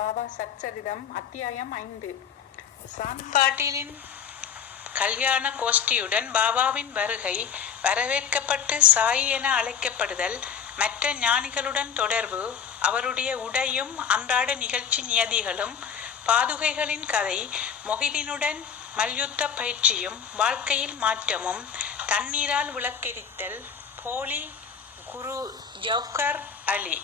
பாபா சச்சரிதம் அத்தியாயம் 5. சாந்த் பாட்டீலின் கல்யாண கோஷ்டியுடன் பாபாவின் வருகை, வரவேற்கப்பட்டு சாயி என அழைக்கப்படுதல், மற்ற ஞானிகளுடன் தொடர்பு, அவருடைய உடையும் அன்றாட நிகழ்ச்சி நியதிகளும், பாதுகைகளின் கதை, மொஹிதீனுடன் மல்யுத்த பயிற்சியும், வாழ்க்கையில் மாற்றமும், தண்ணீரால் விளக்கெரித்தல், போலி குரு ஜௌகர் அலி.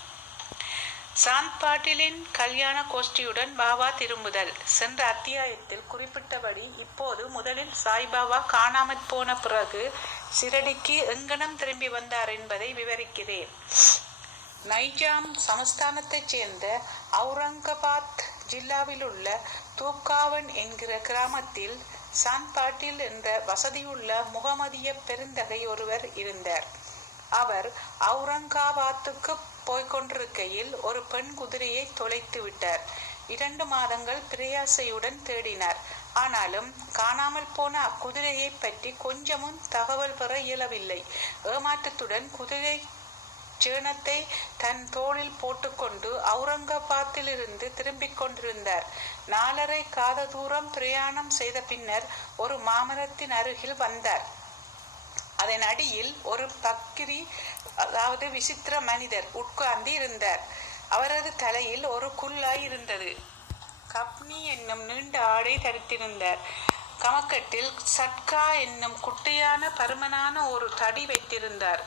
சாந்த் பாட்டீலின் கல்யாண கோஷ்டியுடன் பாபா திரும்புதல். சென்ற அத்தியாயத்தில் குறிப்பிட்டபடி இப்போது முதலில் சாய்பாபா காணாமற் போன பிறகு சிரடிக்கு எங்கனம் திரும்பி வந்தார் என்பதை விவரிக்கிறேன். நைஜாம் சமஸ்தானத்தைச் சேர்ந்த அவுரங்காபாத் ஜில்லாவில் உள்ள தூப்காவன் என்கிற கிராமத்தில் சாந்த் பாட்டீல் என்ற வசதியுள்ள முகமதிய பெருந்தகை ஒருவர் இருந்தார். அவர் அவுரங்காபாத்துக்கு போய்கொண்டிருக்கையில் ஒரு பெண் குதிரையை தொலைத்து விட்டார். 2 மாதங்கள் பிரயாசையுடன் தேடினார். ஆனாலும் காணாமல் போன அக்குதிரையை பற்றி கொஞ்சமும் தகவல் பெற இயலவில்லை. ஏமாற்றத்துடன் குதிரை சேணத்தை தன் தோளில் போட்டுக்கொண்டு அவுரங்காபாத்திலிருந்து திரும்பிக் கொண்டிருந்தார். 4½ காத தூரம் பிரயாணம் செய்த பின்னர் ஒரு மாமரத்தின் அருகில் வந்தார். அதன் அடியில் ஒரு பக்கிரி, அதாவது விசித்திர மனிதர் உட்கார்ந்து இருந்தார். அவரது தலையில் ஒரு குல்லாய் இருந்தது. கப்னி என்னும் நீண்ட ஆடை தரித்திருந்தார். கமக்கட்டில் சட்கா என்னும் குட்டையான பருமனான ஒரு தடி வைத்திருந்தார்.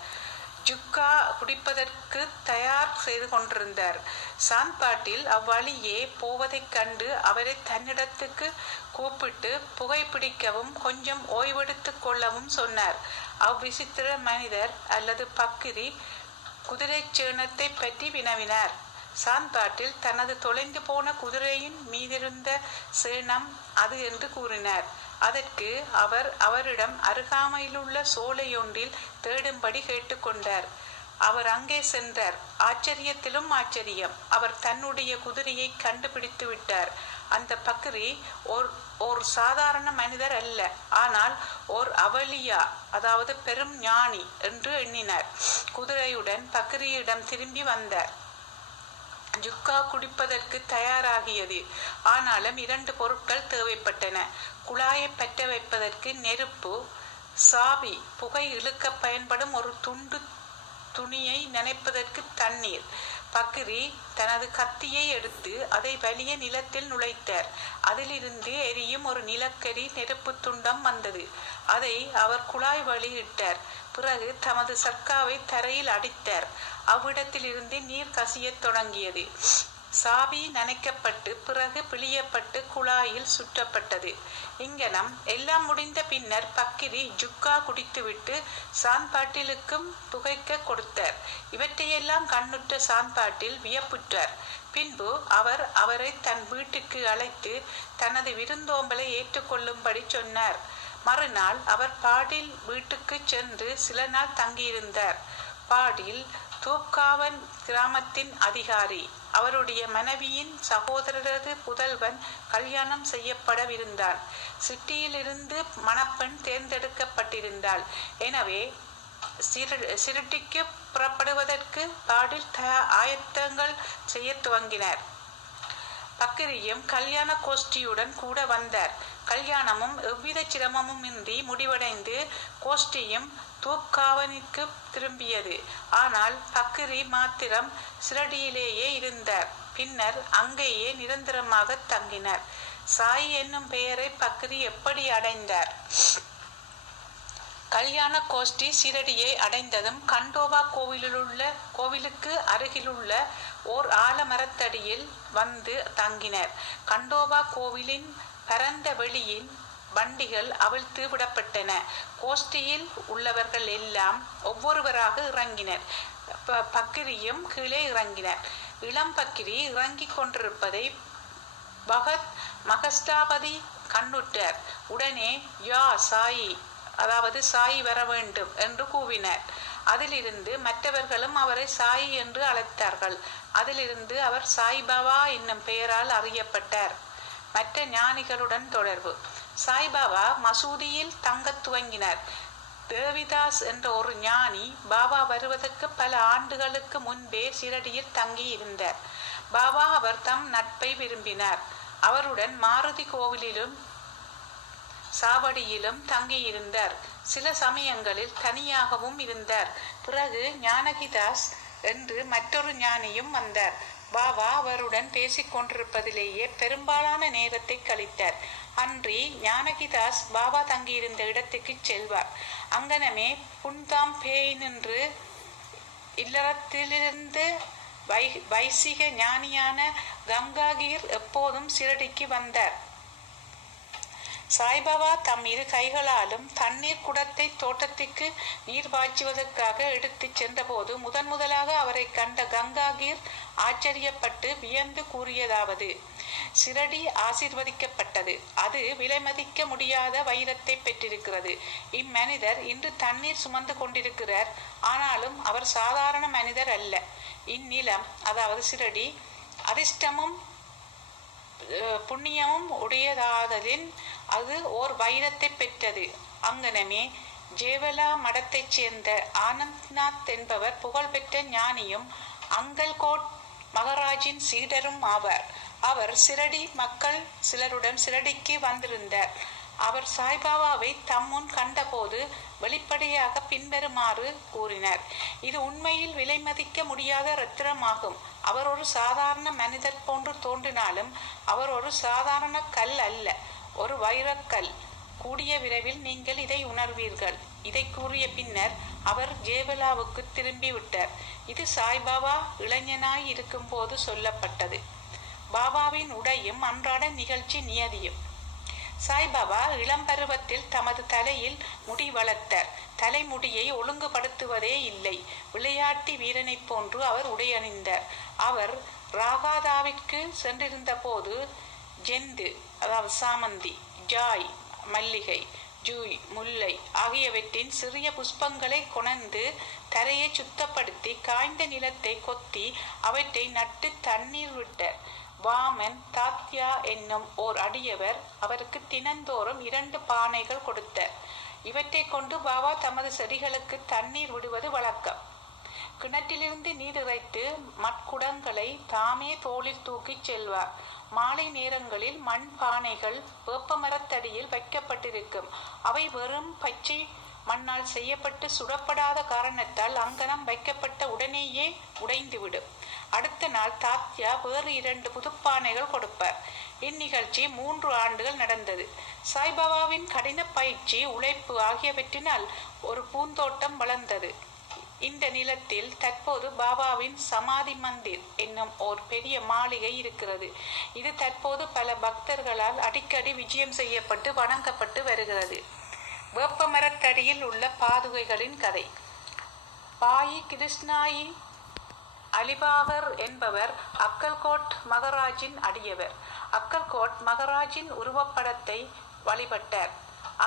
ஜுக்கா குடிப்பதற்கு தயார் செய்து கொண்டிருந்தார். சாந்த் பாட்டீல் அவ்வழியே போவதைக் கண்டு அவரை தன்னிடத்துக்கு கூப்பிட்டு புகைப்பிடிக்கவும் கொஞ்சம் ஓய்வெடுத்துக் கொள்ளவும் சொன்னார். அவ்விசித்திர மனிதர் அல்லது பக்கிரி குதிரை சேணத்தை பற்றி வினவினார். சாந்த் பாட்டீல் தனது தொலைந்து போன குதிரையின் மீதிருந்த சேணம் அது என்று கூறினார். அதற்கு அவர் அவரிடம் அருகாமையிலுள்ள சோலையொன்றில் தேடும்படி கேட்டுக்கொண்டார். அவர் அங்கே சென்றார். ஆச்சரியத்திலும் ஆச்சரியம், அவர் தன்னுடைய குதிரையை கண்டுபிடித்து விட்டார். அந்த பக்கிரி ஓர் சாதாரண மனிதர் அல்ல, ஆனால் ஓர் அவலியா, அதாவது பெரும் ஞானி என்று எண்ணினார். குதிரையுடன் பக்கிரியிடம் திரும்பி வந்தார். ஜுக்கா குடிப்பதற்கு தயாராகியது. ஆனாலும் 2 பொருட்கள் தேவைப்பட்டன. குழாயை பற்ற வைப்பதற்கு நெருப்பு, சாவி, புகை இழுக்க பயன்படும் ஒரு துண்டு துணியை நனைப்பதற்கு தண்ணீர். பக்கிரி தனது கத்தியை எடுத்து அதை வலிய நிலத்தில் நுழைத்தார். அதிலிருந்து எரியும் ஒரு நிலக்கரி நெருப்பு துண்டம் வந்தது. அதை அவர் குழாய் வழியிட்டார். பிறகு தமது சர்க்காவை தரையில் அடித்தார். அவ்விடத்திலிருந்து நீர் கசியத் தொடங்கியது. சாவி நனைக்கப்பட்டு பிறகு பிழியப்பட்டு குழாயில் சுற்றப்பட்டது. இங்கனம் எல்லாம் முடிந்த பின்னர் பக்கிரி ஜுக்கா குடித்துவிட்டு சாந்த் பாட்டீலுக்கும் புகைக்க கொடுத்தார். இவற்றையெல்லாம் கண்ணுற்ற சாந்த் பாட்டீல் வியப்புற்றார். பின்பு அவர் அவரை தன் வீட்டுக்கு அழைத்து தனது விருந்தோம்பலை ஏற்றுக்கொள்ளும்படி சொன்னார். மறுநாள் அவர் பாட்டீல் வீட்டுக்கு சென்று சில நாள் தங்கியிருந்தார். பாட்டீல் தூப்காவன் கிராமத்தின் அதிகாரி. அவருடைய மனைவியின் சகோதரரது புதல்வன் கல்யாணம் செய்யப்படவிருந்தான். சிட்டியிலிருந்து மணப்பெண் தேர்ந்தெடுக்கப்பட்டிருந்தாள். எனவே சிரடிக்கு புறப்படுவதற்கு பாட்டீல் ஆயத்தங்கள் செய்ய துவங்கினார். பக்கிரியும் கல்யாண கோஷ்டியுடன் கூட வந்தார். கல்யாணமும் எவ்வித சிரமமும் இன்றி முடிவடைந்து கோஷ்டியும் தூப்காவனுக்கு திரும்பியது. ஆனால் பக்கிரி மாத்திரம் சிரடியிலேயே இருந்தார். பின்னர் அங்கேயே நிரந்தரமாக தங்கினார். சாய் என்னும் பெயரை பக்கிரி எப்படி அடைந்தார்? கல்யாண கோஷ்டி சிரடியை அடைந்ததும் கண்டோபா கோவிலுக்கு அருகிலுள்ள ஓர் ஆலமரத்தடியில் வந்து தங்கினர். கண்டோபா கோவிலின் பரந்த வெளியின் வண்டிகள் அவிழ்த்து விடப்பட்டன. கோஷ்டியில் உள்ளவர்கள் எல்லாம் ஒவ்வொருவராக இறங்கினர். பக்கிரியும் கீழே இறங்கினர். இளம் பக்கிரி இறங்கிக் கொண்டிருப்பதை பகத் மகஸ்டாபதி கண்ணுற்றார். உடனே யா சாயி, அதாவது சாயி வர வேண்டும் என்று கூவினார். அதிலிருந்து மற்றவர்களும் அவரை சாயி என்று அழைத்தார்கள். அதிலிருந்து அவர் சாய்பாபா என்னும் பெயரால் அறியப்பட்டார். மற்ற ஞானிகளுடன் தொடர்பு. சாய்பாபா மசூதியில் தங்கத் துவங்கினார். தேவிதாஸ் என்ற ஒரு ஞானி பாபா வருவதற்கு பல ஆண்டுகளுக்கு முன்பே சிரடியில் தங்கி இருந்தார். பாபா அவர் தம் நட்பை விரும்பினார். அவருடன் மாருதி கோவிலிலும் சாவடியிலும் தங்கியிருந்தார். சில சமயங்களில் தனியாகவும் இருந்தார். பிறகு ஞானகிதாஸ் என்று மற்றொரு ஞானியும் வந்தார். பாபா அவருடன் பேசிக் கொண்டிருப்பதிலேயே பெரும்பாலான நேரத்தை கழித்தார். அன்றி ஞானகிதாஸ் பாபா தங்கியிருந்த இடத்துக்கு செல்வார். அங்கனமே புன்தாம் பேய் நின்று இல்லறத்திலிருந்து வைசிக ஞானியான கங்காகீர் எப்போதும் சிரடிக்கு வந்தார். சாய்பாபா தம் இரு கைகளாலும் தண்ணீர் குடத்தை தோட்டத்திற்கு நீர் பாய்ச்சுவதற்காக எடுத்துச் சென்றபோது முதலாக அவரை கண்ட கங்காகீர் ஆச்சரியப்பட்டு வியந்து கூறியதாவது: சிரடி ஆசீர்வதிக்கப்பட்டது. அது விலைமதிக்க முடியாத வைரத்தை பெற்றிருக்கிறது. இம்மனிதர் இன்று தண்ணீர் சுமந்து கொண்டிருக்கிறார். ஆனாலும் அவர் சாதாரண மனிதர் அல்ல. இந்நிலம், அதாவது சிரடி, அதிர்ஷ்டமும் புண்ணியமும் உடையதாதலின் அது ஓர் வைரத்தை பெற்றது. அங்கனமே ஜேவலா மடத்தைச் சேர்ந்த ஆனந்த்நாத் என்பவர் புகழ்பெற்ற ஞானியும் அங்கல்கோட் மகராஜின் சீடரும் ஆவார். அவர் சிரடி மக்கள் சிலருடன் சிரடிக்கு வந்திருந்தார். அவர் சாய்பாபாவை தம்முன் கண்டபோது வெளிப்படையாக பின்வருமாறு கூறினார்: இது உண்மையில் விலைமதிக்க முடியாத ரத்தினமாகும். அவர் ஒரு சாதாரண மனிதர் போன்று தோன்றினாலும் அவர் ஒரு சாதாரண கல் அல்ல, ஒரு வைரக்கல். கூடிய விரைவில் நீங்கள் இதை உணர்வீர்கள். இதை கூறிய பின்னர் அவர் ஜேவலாவுக்கு திரும்பிவிட்டார். இது சாய்பாபா இளைஞனாய் இருக்கும் போது சொல்லப்பட்டது. பாபாவின் உடையும் அன்றாட நிகழ்ச்சி நியதியும். சாய்பாபா இளம் பருவத்தில் தமது தலையில் முடி வளர்த்தார். தலைமுடியை ஒழுங்குபடுத்துவதே இல்லை. விளையாட்டு வீரனைப் போன்று அவர் உடையணிந்தார். அவர் ராகாதாவிற்கு சென்றிருந்த போது ஜெந்து, அதாவது சாமந்தி, ஜாய் மல்லிகை, ஜூய் முல்லை ஆகியவற்றின் சிறிய புஷ்பங்களை கொணர்ந்து தரையை சுத்தப்படுத்தி காய்ந்த நிலத்தை கொத்தி அவற்றை நட்டு தண்ணீர் விட்டார். வாமன் தாத்யா என்னும் ஓர் அடியவர் அவருக்கு தினந்தோறும் 2 பானைகள் கொடுத்தார். இவற்றை கொண்டு பாபா தமது செடிகளுக்கு தண்ணீர் விடுவது வழக்கம். கிணற்றிலிருந்து நீர் இறைத்து மட்குடங்களை தாமே தோளில் தூக்கிச் செல்வார். மாலை நேரங்களில் மண் பானைகள் வேப்பமரத்தடியில் வைக்கப்பட்டிருக்கும். அவை வெறும் பச்சை மண்ணால் செய்யப்பட்டு சுடப்படாத காரணத்தால் அங்கனம் வைக்கப்பட்ட உடனேயே உடைந்துவிடும். அடுத்த நாள் தாத்யா வேறு 2 புதுப்பானைகள் கொடுப்பார். இந்நிகழ்ச்சி 3 ஆண்டுகள் நடந்தது. சாய்பாபாவின் கடின பயிற்சி, உழைப்பு ஆகியவற்றினால் ஒரு பூந்தோட்டம் வளர்ந்தது. இந்த நிலத்தில் தற்போது பாபாவின் சமாதி மந்திர் என்னும் ஓர் பெரிய மாளிகை இருக்கிறது. இது தற்போது பல பக்தர்களால் அடிக்கடி விஜயம் செய்யப்பட்டு வணங்கப்பட்டு வருகிறது. வேப்பமரத்தடியில் உள்ள பாதுகைகளின் கதை. பாயி கிருஷ்ணாயி அலிபாகர் என்பவர் அக்கல்கோட் மகராஜின் அடியவர். அக்கல்கோட் மகராஜின் உருவப்படத்தை வழிபட்டார்.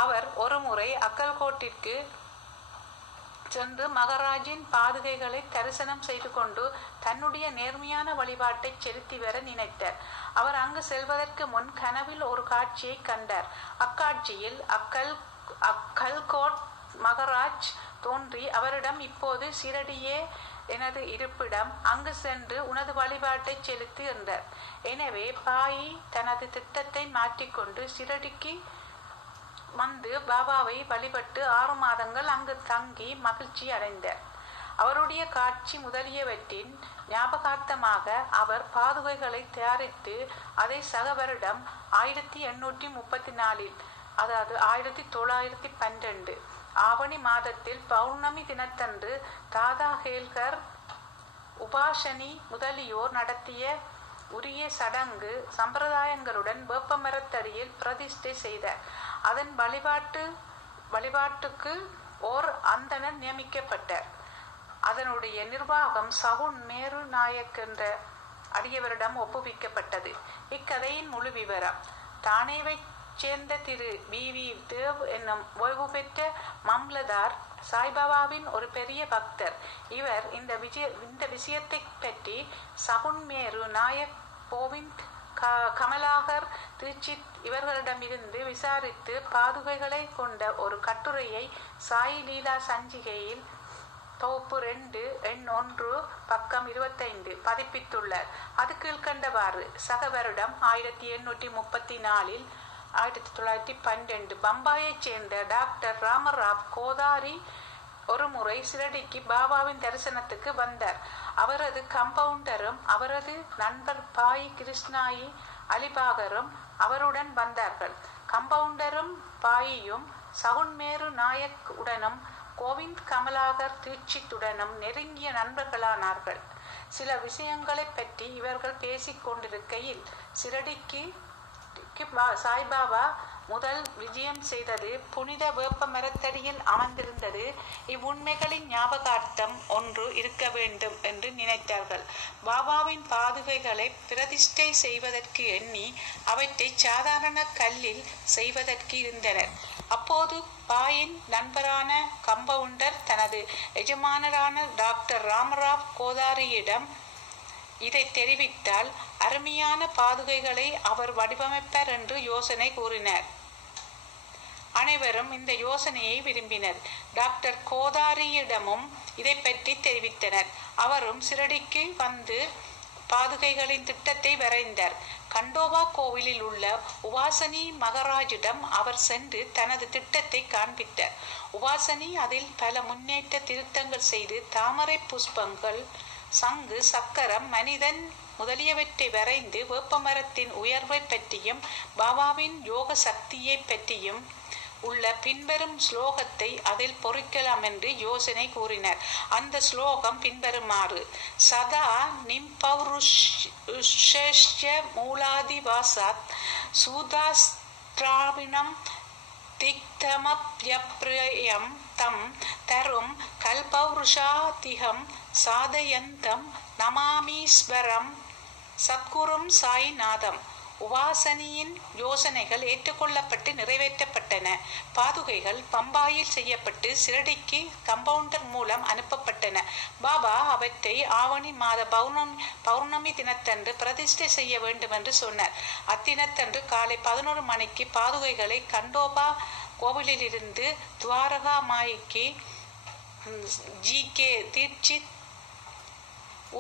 அவர் ஒருமுறை அக்கல்கோட்டிற்கு சென்று மகராஜின் பாதுகைகளை தரிசனம் செய்து கொண்டு தன்னுடைய நேர்மையான வழிபாட்டை செலுத்தி வர நினைத்தார். அவர் அங்கு செல்வதற்கு முன் கனவில் ஒரு காட்சியை கண்டார். அக்காட்சியில் அக்கல்கோட் மகராஜ் தோன்றி அவரிடம், இப்போது சிரடியே எனது இருப்பிடம், அங்கு சென்று உனது வழிபாட்டை செலுத்து என்றார். எனவே பாயி தனது திட்டத்தை மாற்றிக்கொண்டு சிரடிக்கு வந்து பாபாவை வழிபட்டு 6 மாதங்கள் அங்கு தங்கி மகிழ்ச்சி அடைந்தார். அவருடைய காட்சி முதலியவற்றின் ஞாபகார்த்தமாக அவர் பாதுகைகளை தயாரித்து அதை சக வருடம் 1834, அதாவது 1912 ஆவணி மாதத்தில் பௌர்ணமி தினத்தன்று தாதா ஹேல்கர், உபாஷனி முதலியோர் நடத்திய உரிய சடங்கு சம்பிரதாயங்களுடன் வேப்பமரத்தடியில் பிரதிஷ்டை செய்தார். அதன் வழிபாட்டுக்கு ஓர் அந்தணர் நியமிக்கப்பட்டார். அதனுடைய நிர்வாகம் சகுன் மேரு நாயக் என்ற அடியவரிடம் ஒப்புவிக்கப்பட்டது. இக்கதையின் முழு விவரம். தானேவை சேர்ந்த திரு வி தேவ் என்னும் ஓய்வு பெற்ற மம்லதார் சாய்பாபாவின் ஒரு பெரிய பக்தர். இவர் இந்த விஷயத்தை பற்றி சகுன் மேரு நாயக், கோவிந்த், கமலாகர், தீட்சித் இவர்களிடமிருந்து விசாரித்து பாதுகைகளை கொண்ட ஒரு கட்டுரையை சாய் லீலா சஞ்சிகையில் தொகுப்பு 2 எண் 1 பக்கம் 25 பதிப்பித்துள்ளார். அது கீழ்கண்டவாறு: சக வருடம் 1834 1912 பம்பாயைச் சேர்ந்த டாக்டர் ராமராவ் கோதாரி ஒரு முறை சிரடிக்கு பாபாவின் தரிசனத்துக்கு வந்தார். அவரது கம்பவுண்டரும் அவரது நண்பர் பாய் கிருஷ்ணாயி அலிபாகரும் அவருடன் வந்தார்கள். கம்பவுண்டரும் பாயியும் சகுன்மேரு நாயக் உடனும் கோவிந்த் கமலாகர் தீட்சித்துடனும் நெருங்கிய நண்பர்களானார்கள். சில விஷயங்களை பற்றி இவர்கள் பேசிக் கொண்டிருக்கையில் சிரடிக்கு சாய்பாபா முதல் விஜயம் செய்தது புனித வேப்ப மரத்தடியில் அமர்ந்திருந்தது. இவ்வுண்மைகளின் ஞாபகார்த்தம் ஒன்று இருக்க வேண்டும் என்று நினைத்தார்கள். பாபாவின் பாதுகைகளை பிரதிஷ்டை செய்வதற்கு எண்ணி அவற்றை சாதாரண கல்லில் செய்வதற்கு இருந்தனர். அப்போது பாயின் நண்பரான கம்பவுண்டர் தனது எஜமானரான டாக்டர் ராமராவ் கோதாரியிடம் இதை தெரிவித்தால் அருமையான பாதுகைகளை அவர் வடிவமைப்பார் என்று யோசனை கூறினார். அனைவரும் இந்த யோசனையை விரும்பினர். டாக்டர் கோதாரியிடமும் இதை பற்றி தெரிவித்தனர். அவரும் சிரடிக்கு வந்து பாதுகைகளின் திட்டத்தை வரைந்தார். கண்டோபா கோவிலில் உள்ள உபாசனி மகராஜிடம் அவர் சென்று தனது திட்டத்தை காண்பித்தார். உபாசனி அதில் பல முன்னேற்ற திருத்தங்கள் செய்து தாமரை புஷ்பங்கள், சங்கு, சக்கரம், மனிதன் முதலியவற்றை வரைந்து வேப்பமரத்தின் உயர்வை பற்றியும் பாபாவின் யோக சக்தியை பற்றியும் உள்ள பின்வரும் ஸ்லோகத்தை அதில் பொறிக்கலாம் என்று யோசனை கூறினர். அந்த ஸ்லோகம் பின்வருமாறு: சதா நிம்பௌருஷ்ய மூலாதிவாசாத் சூதாஸ்திராவிணம் திக்தமப்யப்ரயம் தம் தரும் கல்பௌருஷாதிகம் சாதயந்தம் நமாமீஸ்வரம் சத்குரும் சாய்நாதம். உபாசனியின் யோசனைகள் ஏற்றுக்கொள்ளப்பட்டு நிறைவேற்றப்பட்டன. பாதுகைகள் பம்பாயில் செய்யப்பட்டு சிரடிக்கு கம்பவுண்டர் மூலம் அனுப்பப்பட்டன. பாபா அவற்றை ஆவணி மாத பௌர்ணமி தினத்தன்று பிரதிஷ்டை செய்ய வேண்டும் என்று சொன்னார். அத்தினத்தன்று காலை 11 மணிக்கு பாதுகைகளை கண்டோபா கோவிலிலிருந்து துவாரகா மாய்க்கு ஜி.கே. தீட்சித்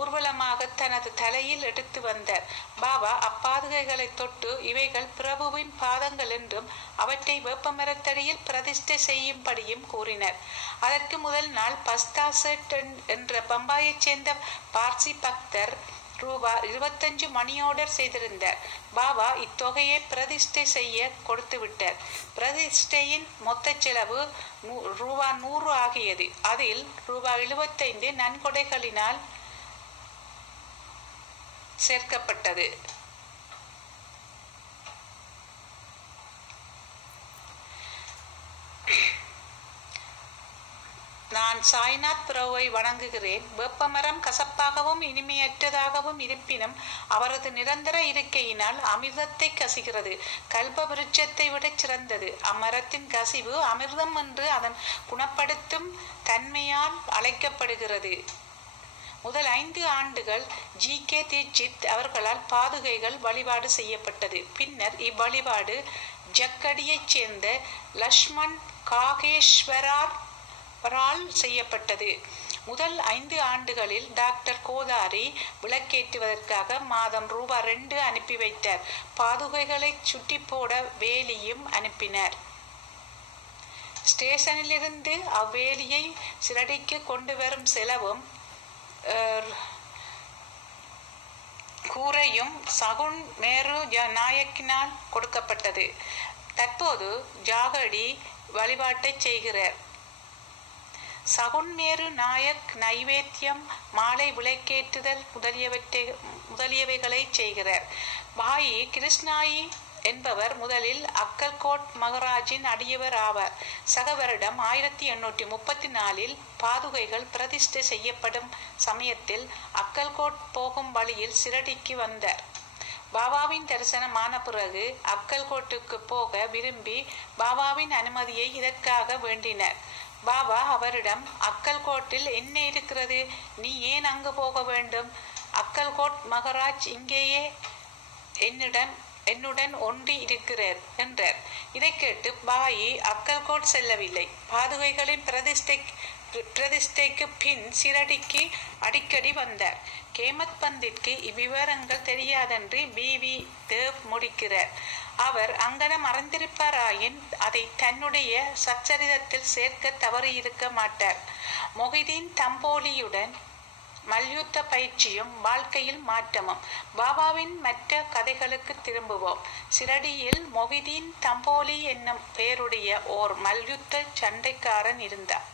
ஊர்வலமாக தனது தலையில் எடுத்து வந்தார். பாபா அப்பாதுகைகளை தொட்டு இவைகள் பிரபுவின் பாதங்கள் என்றும் அவற்றை வேப்பமரத்தடியில் பிரதிஷ்டை செய்யும்படியும் கூறினர். அதற்கு முதல் நாள் பஸ்தாசெட் என்ற பம்பாயைச் சேர்ந்த பார்சி பக்தர் ரூபாய் 25 மணி ஆர்டர் செய்திருந்தார். பாபா இத்தொகையை பிரதிஷ்டை செய்ய கொடுத்து விட்டார். பிரதிஷ்டையின் மொத்த செலவு ரூபாய் 100 ஆகியது. அதில் ரூபாய் 75 நன்கொடைகளினால் சேர்க்கப்பட்டது. நான் சாய்நாத் பிரபுவை வணங்குகிறேன். வேப்பமரம் கசப்பாகவும் இனிமையற்றதாகவும் இருப்பினும் அவரது நிரந்தர இருக்கையினால் அமிர்தத்தை கசிகிறது. கல்ப விருட்சத்தை விட சிறந்தது. அம்மரத்தின் கசிவு அமிர்தம் என்று அதன் குணப்படுத்தும் தன்மையால் அழைக்கப்படுகிறது. முதல் 5 ஆண்டுகள் ஜி.கே. தீட்சித் அவர்களால் பாதுகைகள் வழிபாடு செய்யப்பட்டது. பின்னர் இவ்வழிபாடு ஜக்கடியைச் சேர்ந்த லக்ஷ்மண் காகேஸ்வரால் செய்யப்பட்டது. முதல் 5 ஆண்டுகளில் டாக்டர் கோதாரி விளக்கேற்றுவதற்காக மாதம் ரூபாய் 2 அனுப்பி வைத்தார். பாதுகைகளை சுட்டி போட வேலியும் அனுப்பினார். ஸ்டேஷனிலிருந்து அவ்வேலியை சிரடிக்கு கொண்டு வரும் செலவும் கூரையும் சகுன் மேரு நாயக்கினால் கொடுக்கப்பட்டது. தற்போது ஜாகடி வழிபாட்டை செய்கிறார். சகுன்மேரு நாயக் நைவேத்தியம், மாலை விளக்கேற்றுதல் முதலியவைகளை செய்கிறார். பாயி கிருஷ்ணாயி என்பவர் முதலில் அக்கல்கோட் மகராஜின் அடியவர் ஆவார். சக வருடம் 1834 பாதுகைகள் பிரதிஷ்டை செய்யப்படும் சமயத்தில் அக்கல்கோட் போகும் வழியில் சிரடிக்கு வந்தார். பாபாவின் தரிசனமான பிறகு அக்கல்கோட்டுக்கு போக விரும்பி பாபாவின் அனுமதியை இதற்காக வேண்டினார். பாபா அவரிடம், அக்கல்கோட்டில் என்ன இருக்கிறது? நீ ஏன் அங்கு போக வேண்டும்? அக்கல்கோட் மகராஜ் இங்கேயே என்னுடன் ஒன்றி இருக்கிறார் என்றார். இதை கேட்டு பாயி அக்கல்கோட் செல்லவில்லை. பாதுகைகளின் பிரதிஷ்டை பிரதிஷ்டைக்கு பின் சிரடிக்கு அடிக்கடி வந்தார். கேமத் பந்திற்கு இவ்விவரங்கள் தெரியாதென்று வி தேவ் முடிக்கிறார். அவர் அங்கன மறைந்திருப்பாராயின் அதை தன்னுடைய சச்சரிதத்தில் சேர்க்க தவறியிருக்க மாட்டார். மொஹிதீன் தம்போலியுடன் மல்யுத்த பயிற்சியும் வாழ்க்கையில் மாற்றமும். பாபாவின் மற்ற கதைகளுக்கு திரும்புவோம். சிரடியில் மொஹிதீன் தம்போலி என்னும் பெயருடைய ஓர் மல்யுத்த சண்டைக்காரன் இருந்தார்.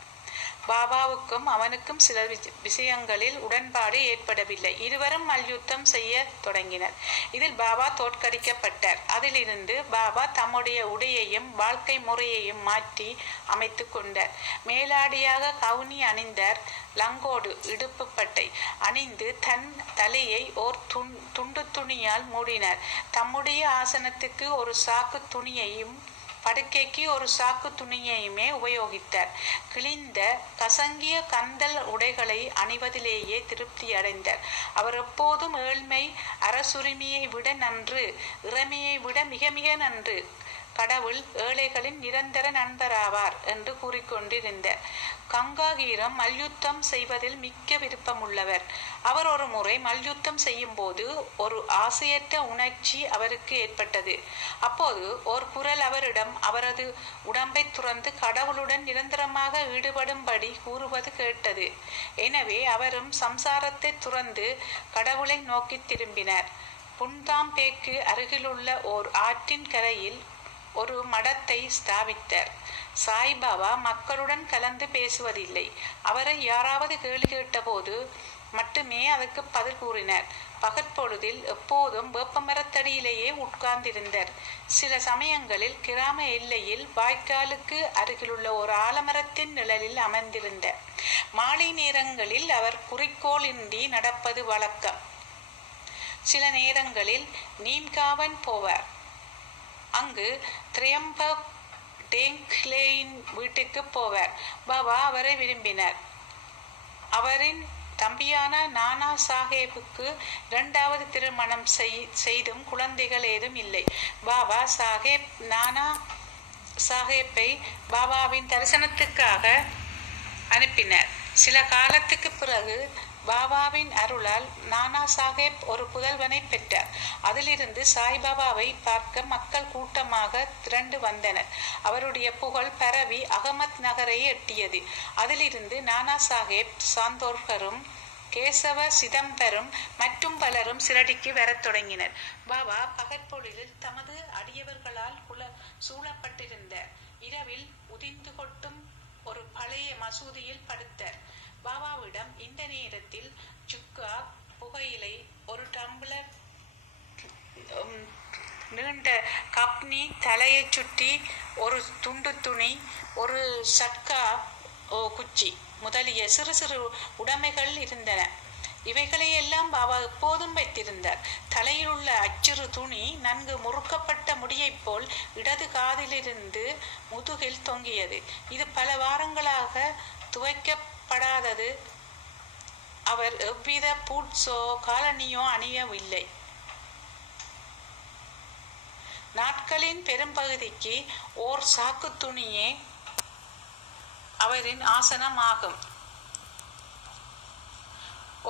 பாபாவுக்கும் அவனுக்கும் சில விஷயங்களில் உடன்பாடு ஏற்படவில்லை. இருவரும் மல்யுத்தம் செய்ய தொடங்கினர். இதில் பாபா தோற்கடிக்கப்பட்டார். அதிலிருந்து பாபா தம்முடைய உடையையும் வாழ்க்கை முறையையும் மாற்றி அமைத்து கொண்டார். மேலாடியாக கவுனி அணிந்தார். லங்கோடு இடுப்பு பட்டை அணிந்து தன் தலையை ஓர் துண்டு துணியால் மூடினார். தம்முடைய ஆசனத்துக்கு ஒரு சாக்கு துணியையும் படுக்கைக்கு ஒரு சாக்கு துணியையுமே உபயோகித்தார். கிழிந்த கசங்கிய கந்தல் உடைகளை அணிவதிலேயே திருப்தி அடைந்தார். அவர் எப்போதும் ஏழ்மை அரசுரிமையை விட நன்று, இறைமையை விட மிக மிக நன்று, கடவுள் ஏழைகளின் நிரந்தர நண்பராவார் என்று கூறிக்கொண்டிருந்தார். கங்காகீரம் மல்யுத்தம் செய்வதில் மிக்க விருப்பமுள்ளவர். அவர் ஒரு முறை மல்யுத்தம் செய்யும் போது ஒரு ஆசையற்ற உணர்ச்சி அவருக்கு ஏற்பட்டது. அப்போது ஒரு குரல் அவரிடம் அவரது உடம்பை துறந்து கடவுளுடன் நிரந்தரமாக ஈடுபடும்படி கூறுவது கேட்டது. எனவே அவரும் சம்சாரத்தை துறந்து கடவுளை நோக்கி திரும்பினார். புன்தாம்பேக்கு அருகிலுள்ள ஓர் ஆற்றின் கரையில் ஒரு மடத்தை ஸ்தாபித்தார். சாய்பாபா மக்களுடன் கலந்து பேசுவதில்லை. அவரை யாராவது கேள்வி கேட்டபோது மட்டுமே அதற்கு பதில் கூறினார். பகற்பொழுதில் எப்போதும் வேப்பமரத்தடியிலேயே உட்கார்ந்திருந்தார். சில சமயங்களில் கிராம எல்லையில் வாய்க்காலுக்கு அருகிலுள்ள ஒரு ஆலமரத்தின் நிழலில் அமர்ந்திருந்தார். மாலை நேரங்களில் அவர் குறிக்கோளின்றி நடப்பது வழக்கம். சில நேரங்களில் நீம்காவன் போவார். அங்கு திரியம்பக் டேங்க்லேயின் வீட்டுக்கு போவார். பாபா அவரை விரும்பினார். அவரின் தம்பியான நானா சாஹேபுக்கு 2வது திருமணம் செய்தும் குழந்தைகள் ஏதும் இல்லை. பாபா சாஹேப் நானா சாஹேப்பை பாபாவின் தரிசனத்துக்காக அனுப்பினார். சில காலத்துக்கு பிறகு பாபாவின் அருளால் நானா சாஹேப் ஒரு புதல்வனை பெற்றார். அதிலிருந்து சாய்பாபாவை பார்க்க மக்கள் கூட்டமாக திரண்டு வந்தனர். அவருடைய புகழ் பரவி அகமத் நகரை எட்டியது. அதிலிருந்து நானா சாஹேப் சாந்தோர்கரும் கேசவ சிதம்பரம் மற்றும் பலரும் சிரடிக்கு வரத் தொடங்கினர். பாபா பகற்பொழுதில் தமது அடியவர்களால் சூழப்பட்டிருந்த இரவில் உதிர்ந்து கொட்டும் ஒரு பழைய மசூதியில் படுத்தார். பாபாவிடம் இந்த நேரத்தில் சுக்கா, புகையிலை, ஒரு டம்ளர் நீண்ட கப்னி, தலையை சுற்றி ஒரு துண்டு துணி, ஒரு சட்கா குச்சி முதலிய சிறு சிறு உடைமைகள் இருந்தன. இவைகளை எல்லாம் பாபா எப்போதும் வைத்திருந்தார். தலையில் உள்ள அச்சிறு துணி நன்கு முறுக்கப்பட்ட முடியைப் போல் இடது காதிலிருந்து முதுகில் தொங்கியது. இது பல வாரங்களாக துவைக்கப்படாதது. அவர் எவ்வித பூட்ஸோ காலணியோ அணியவில்லை. நாட்களின் பெரும்பகுதிக்கு ஓர் சாக்கு துணியே அவரின் ஆசனம் ஆகும்.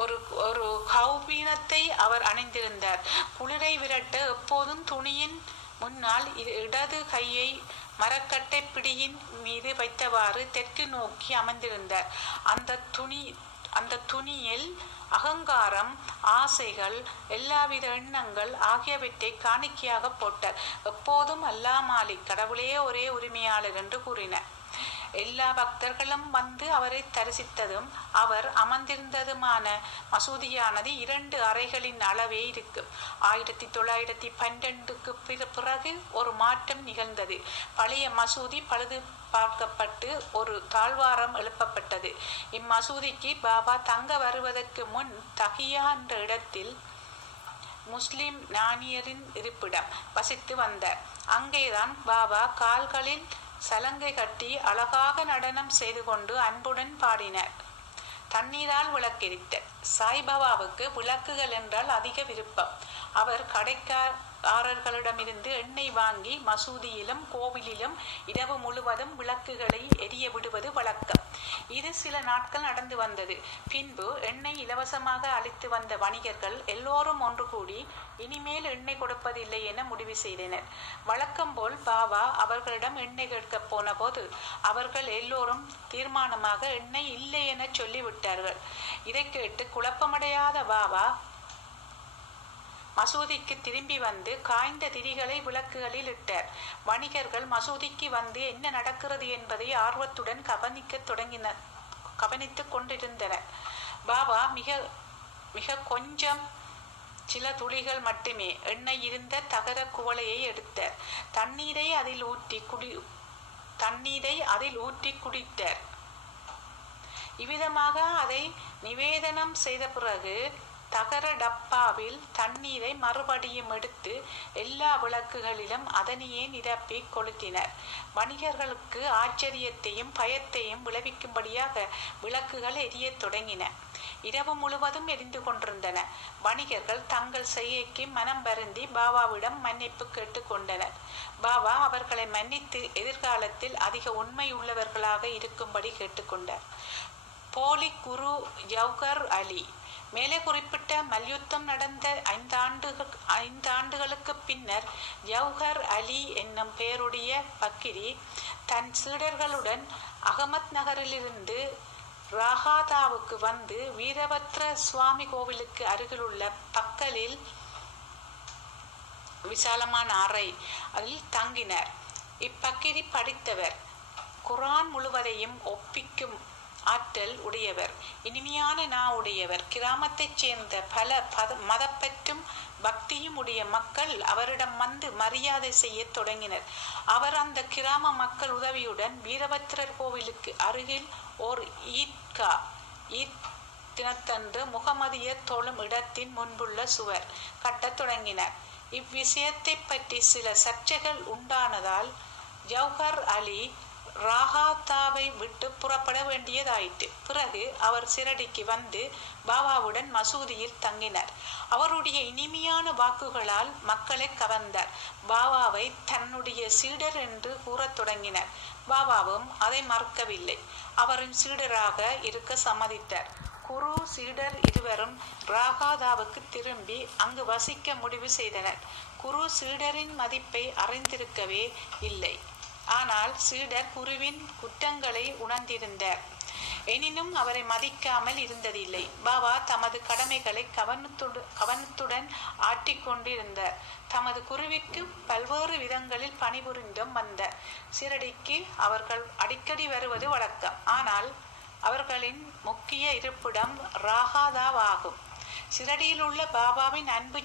ஒரு கௌபீனத்தை அவர் அணிந்திருந்தார். குளிரை விரட்ட எப்போதும் துணியின் முன்னால் இடது கையை மரக்கட்டை பிடியின் மீது வைத்தவாறு தெற்கு நோக்கி அமர்ந்திருந்தார். அந்த துணியில் அகங்காரம், ஆசைகள், எல்லாவித எண்ணங்கள் ஆகியவற்றை காணிக்கையாக போட்டார். எப்போதும் அல்லாஹ் மாலிக், கடவுளே ஒரே உரிமையாளர் என்று கூறினார். எல்லா பக்தர்களும் வந்து அவரை தரிசித்ததும் அவர் அமர்ந்திருந்ததுமான மசூதியானது 2 அறைகளின் அளவே இருக்கும். 1912க்கு பிறகு ஒரு மாற்றம் நிகழ்ந்தது. பழைய மசூதி பழுது பார்க்கப்பட்டு ஒரு தாழ்வாரம் எழுப்பப்பட்டது. இம்மசூதிக்கு பாபா தங்க வருவதற்கு முன் தகியா என்ற இடத்தில் முஸ்லிம் ஞானியரின் இருப்பிடம் வசித்து வந்தார். அங்கேதான் பாபா கால்களில் சலங்கை கட்டி அழகாக நடனம் செய்து கொண்டு அன்புடன் பாடினார். தண்ணீரால் விளக்கெரித்தார். சாய்பாபாவுக்கு விளக்குகள் என்றால் அதிக விருப்பம். அவர் கடைக்காரர்களிடமிருந்து எண்ணெய் வாங்கி மசூதியிலும் கோவிலிலும் இரவு முழுவதும் விளக்குகளை எரிய விடுவது வழக்கம். இது சில நாட்கள் நடந்து வந்தது. பின்பு எண்ணெய் இலவசமாக அளித்து வந்த வணிகர்கள் எல்லோரும் ஒன்று கூடி இனிமேல் எண்ணெய் கொடுப்பதில்லை என முடிவு செய்தனர். வழக்கம் போல் பாபா அவர்களிடம் எண்ணெய் கேட்கப் போன போது அவர்கள் எல்லோரும் தீர்மானமாக எண்ணெய் இல்லை என சொல்லிவிட்டார்கள். இதை கேட்டு குழப்பமடையாத பாபா மசூதிக்கு திரும்பி வந்து காய்ந்த திரிகளை விளக்குகளில் இட்டார். வணிகர்கள் மசூதிக்கு வந்து என்ன நடக்கிறது என்பதை ஆர்வத்துடன் கவனித்துக் கொண்டிருந்தனர். பாபா மிக கொஞ்சம் சில துளிகள் மட்டுமே எண்ணெய் இருந்த தகர குவளையை எடுத்தார். தண்ணீரை அதில் ஊற்றி குடித்தார். இவ்விதமாக அதை நிவேதனம் செய்த பிறகு தகர டப்பாவில் தண்ணீரை மறுபடியும் எடுத்து எல்லா விளக்குகளிலும் அதனையே நிரப்பி கொளுத்தினர். வணிகர்களுக்கு ஆச்சரியத்தையும் பயத்தையும் விளைவிக்கும்படியாக விளக்குகள் எரியத் தொடங்கின. இரவு முழுவதும் எரிந்து கொண்டிருந்தன. வணிகர்கள் தங்கள் செய்கைக்கு மனம் வருந்தி பாபாவிடம் மன்னிப்பு கேட்டுக்கொண்டனர். பாபா அவர்களை மன்னித்து எதிர்காலத்தில் அதிக உண்மை உள்ளவர்களாக இருக்கும்படி கேட்டுக்கொண்டார். போலி குரு ஜவஹர் அலி. மேலே குறிப்பிட்ட மல்யுத்தம் நடந்த 5 ஆண்டுகளுக்கு பின்னர் ஜவஹர் அலி என்னும் பெயருடைய பக்கிரி தன் சீடர்களுடன் அகமத் நகரிலிருந்து ராகாதாவுக்கு வந்து வீரபத்ர சுவாமி கோவிலுக்கு அருகிலுள்ள பக்கலில் விசாலமான அறை அதில் தங்கினர். இப்பக்கிரி படித்தவர், குர்ஆன் முழுவதையும் ஒப்பிக்கும் ஆற்றல் உடையவர், இனிமையான உடையவர். கிராமத்தைச் சேர்ந்த பல மதப்பற்றும் பக்தியும் உடைய மக்கள் அவரிடம் வந்து மரியாதை செய்ய தொடங்கினர். அவர் அந்த கிராம மக்கள் உதவியுடன் வீரபத்ரர் கோவிலுக்கு அருகில் ஓர் ஈத் தினத்தன்று முகமதியர் தொழும் இடத்தின் முன்புள்ள சுவர் கட்டத் தொடங்கினார். இவ்விஷயத்தை பற்றி சில சர்ச்சைகள் உண்டானதால் ஜவஹர் அலி ராகாதாவை விட்டு புறப்பட வேண்டியதாயிற்று. பிறகு அவர் சிரடிக்கு வந்து பாபாவுடன் மசூதியில் தங்கினார். அவருடைய இனிமையான வாக்குகளால் மக்களை கவர்ந்தார். பாபாவை தன்னுடைய சீடர் என்று கூறத் தொடங்கினார். பாபாவும் அதை மறுக்கவில்லை. அவரின் சீடராக இருக்க சம்மதித்தார். குரு சீடர் இருவரும் ராகாதாவுக்கு திரும்பி அங்கு வசிக்க முடிவு செய்தனர். குரு சீடரின் மதிப்பை அறிந்திருக்கவே இல்லை. ஆனால் சீடர் குருவின் குற்றங்களை உணர்ந்திருந்தார். எனினும் அவரை மதிக்காமல் இருந்ததில்லை. பாபா தமது கடமைகளை கவனத்துடன் ஆற்றிக்கொண்டிருந்தார். தமது குருவிற்கு பல்வேறு விதங்களில் பணிபுரிந்தும் வந்தார். சிரடிக்கு அவர்கள் அடிக்கடி வருவது வழக்கம். ஆனால் அவர்களின் முக்கிய இருப்பிடம் ராகாதாவாகும். சிரடியில் உள்ள பாபாவின் அன்பு